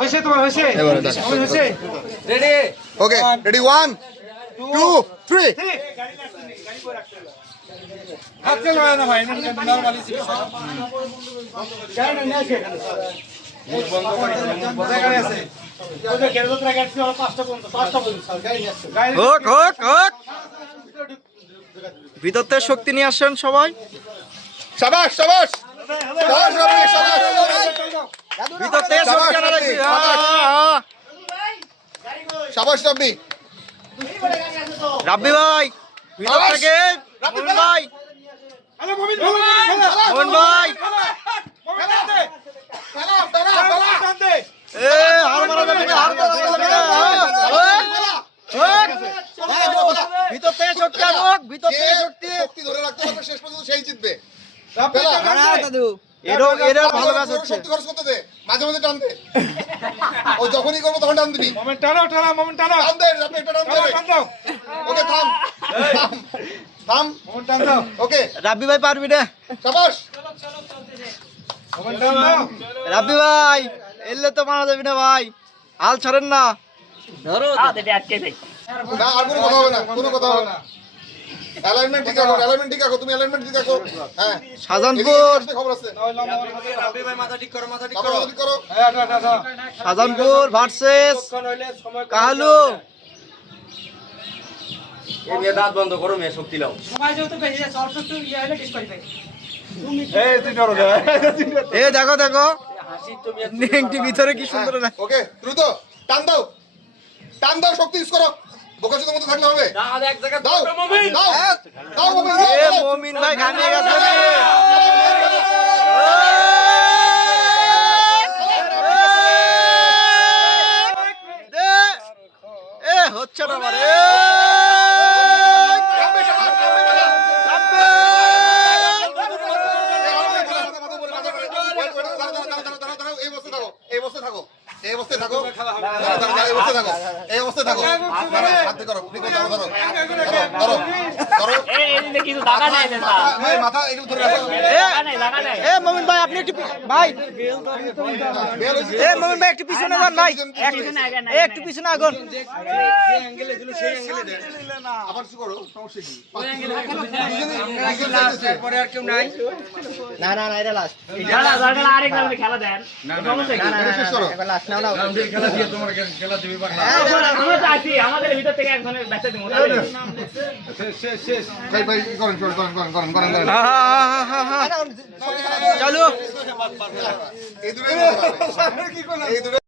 হইছে তোমার হইছে হইছে রেডি ওকে রেডি 1 2 3 হাত চালাও না ভাই নরমালি ছিল কেন না আছে মুখ বন্ধ করে গাড়ি আছে ওই কেরো ট্রাক আছে 5টা পর্যন্ত গাড়ি আছে হোক হোক হোক ভিতর থেকে শক্তি নিয়ে আসেন সবাই শাবাশ শাবাশ শাবাশ শাবাশ ভিতর থেকে শক্তি আনা লাগবে শাবাশ রাব্বি রাব্বি ভাই ভিতর থেকে মোমিন ভাই আরে মোমিন মোমিন ভাই এ হার মারা যাবে না হার মারা যাবে না ভিতর থেকে শক্তি আনুক ভিতর থেকে শক্তি ধরে রাখতে হবে শেষ পর্যন্ত সেই জিতবে এরা ভালো কাজ হচ্ছে শক্তি খরচ করতে দে মাঝে মাঝে টান দে ও যখনই করবো তখন টান দিবি মোমেন্ট টানো মোমেন্ট টানো টান দে আপনি একটা টান দে টান দাও ওকে থাম থাম মোমেন্ট টান দাও ওকে রাব্বি ভাই পারবি না শাবাশ মোমেন্ট টান দাও রাব্বি ভাই এলে তো মারা যাবে না ভাই হাল ছাড়েন না ধরো আটকে যাই না আর কোনো কথা হবে না কোনো কথা হবে না অ্যালাইনমেন্ট ঠিক রাখো তুমি অ্যালাইনমেন্ট ঠিক রাখো হ্যাঁ শাহজাহানপুর খবর আছে রাব্বি ভাই মাথা ঠিক করো মাথা ঠিক করো শাহজাহানপুর ভার্সেস কাহালু এই মেয়ে দাঁত বন্ধ করো মেয়ে শক্তি লাও সময় যেহেতু বেশি যাচ্ছে অল্প একটু ইয়ে হলে ডিসকোয়ালিফাই এই তুই করো এ দেখো দেখো হাসি তো মেয়ে নেংটি ভিতরে কি সুন্দর না ওকে দ্রুত টান দাও শক্তি ইউজ করো বোকাচোদার মতো থাকলে হবে দাঁত এক জায়গায় দাও মমিন দাও দাও মোমিন এ মুমিন ভাই ঘামিয়ে গেছে রে এ হচ্ছে না মানে এই অবস্থায় থাকো হাতে করো ধরো এই কিছু দাগা নাই না মাথা এগুলো ধরে রাখো দাগা নাই এ মুমিন ভাই আপনি একটু ভাই এ মুমিন ভাই একটু পিছনে যান ভাই একটু পিছনে আগুন আবার কি করো সমস্যা কি পরে আর কেউ নাই না না না এটা লাস্ট আরেক রাউন্ডে খেলা দেন শেষ করো লাস্ট নাও নাও খেলা দিয়ে তোমার খেলা দিবি আমরা তো আছি আমাদের ভিতর থেকে একজনের ব্যাচে দিব শেষ ভাই করেন চলো এই দূরে